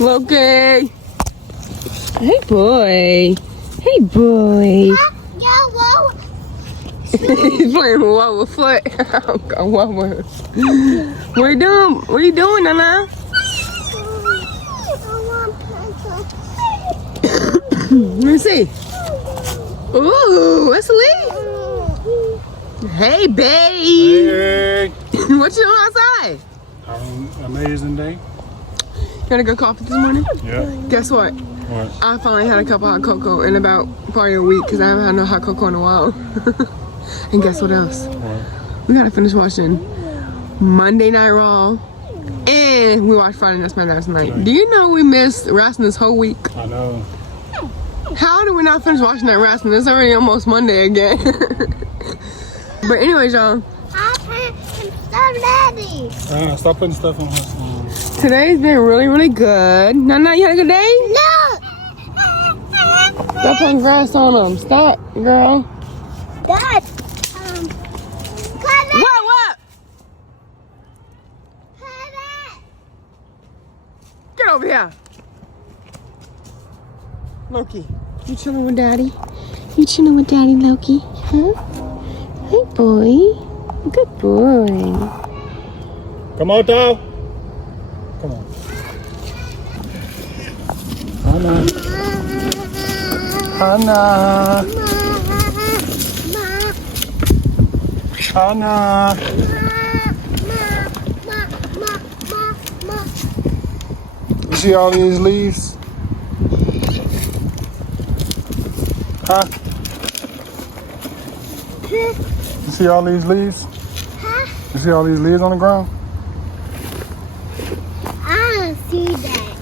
Loki. Hey, boy. Hey, boy. He's playing whoa with foot. What are you doing? What are you doing, Nana? Let me see. Ooh, that's Lee. Hey, babe. Hey. What you doing outside? Amazing day. You had a good coffee this morning? Yeah. Guess what? What? I finally had a cup of hot cocoa in about probably a week because I haven't had no hot cocoa in a while. And guess what else? What? We gotta finish watching Monday Night Raw and we watched Friday Night SmackDown tonight. Do you know we missed wrestling this whole week? I know. How did we not finish watching that wrestling? It's already almost Monday again. But anyways, y'all. Stop putting stuff on her phone. Today's been really, really good. Nana, you had a good day? No! Stop putting grass on them. Stop, girl. Dad! What? Get over here. Loki, you chilling with Daddy? You chilling with Daddy, Loki? Huh? Hey, boy. Good boy. Come on, dog. Come on. Hannah. Hannah. You see all these leaves? Huh? You see all these leaves? You see all these leaves on the ground? I don't see that.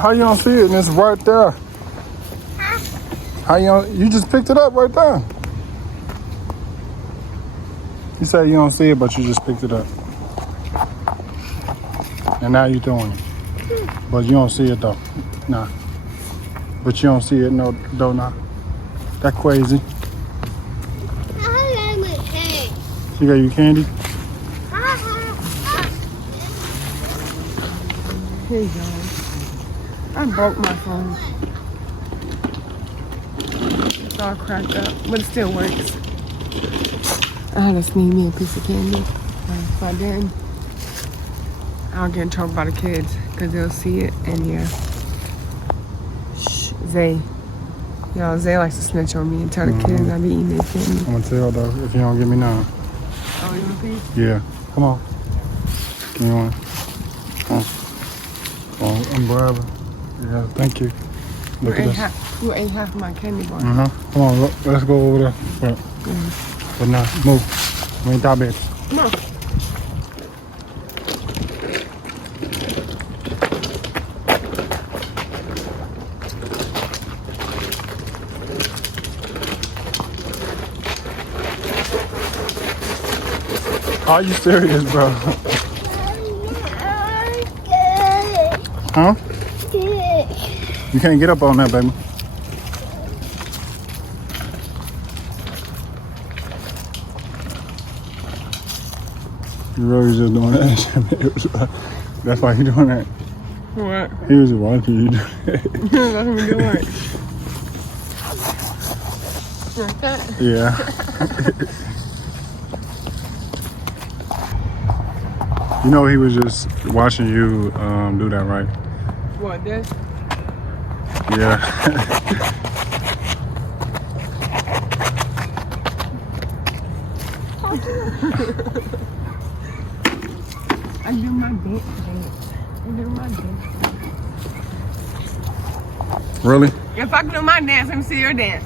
How you don't see it and it's right there? How you don't, you just picked it up right there. You say you don't see it, but you just picked it up. And now you're throwing it. But you don't see it though. Nah. But you don't see it no though nah. That crazy. I got my cake. You got your candy? Here you go. I broke my phone. It's all cracked up, but it still works. I had to sneak me a piece of candy. If I didn't, I'll get in trouble by the kids because they'll see it and yeah. Shh, Zay. Y'all, Zay likes to snitch on me and tell the kids I be eating their candy. I'm gonna tell though if you don't give me none. Oh, you want a piece? Yeah. Come on. Give me one. Come on. Come on, umbrella. Yeah, thank you. Look at this. You ate half of my candy bar. Come on, look, let's go over there. But now, move. We ain't that bad. Come on. Are you serious, bro? Huh? You can't get up on that, baby. You really just doing that? That's why you doing that. What? He was just watching you do that. Let me do it. Like that? Yeah. You know he was just watching you do that, right? What, this? Yeah. I do my dance. I do my dance. Really? If I can do my dance, let me see your dance.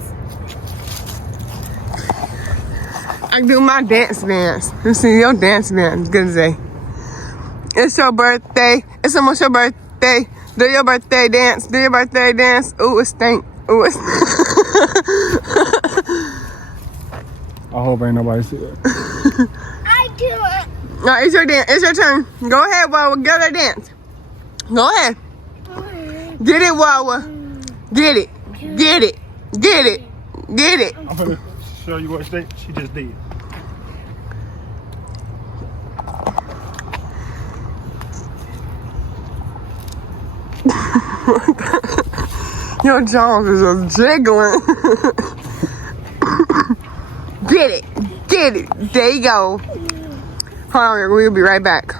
I can do my dance. Let me see your dance. Good as day. It's your birthday. It's almost your birthday. Do your birthday dance. Do your birthday dance. Ooh, it stink. Ooh, it I hope ain't nobody see it. I do it. All right, it's your dance. It's your turn. Go ahead, Wawa. Get that dance. Go ahead. Get it, Wawa. Get it. Get it. Get it. Get it. I'm gonna show you what she just did. Your jaws is just jiggling. Get it. Get it. There you go. Hold on, we'll be right back.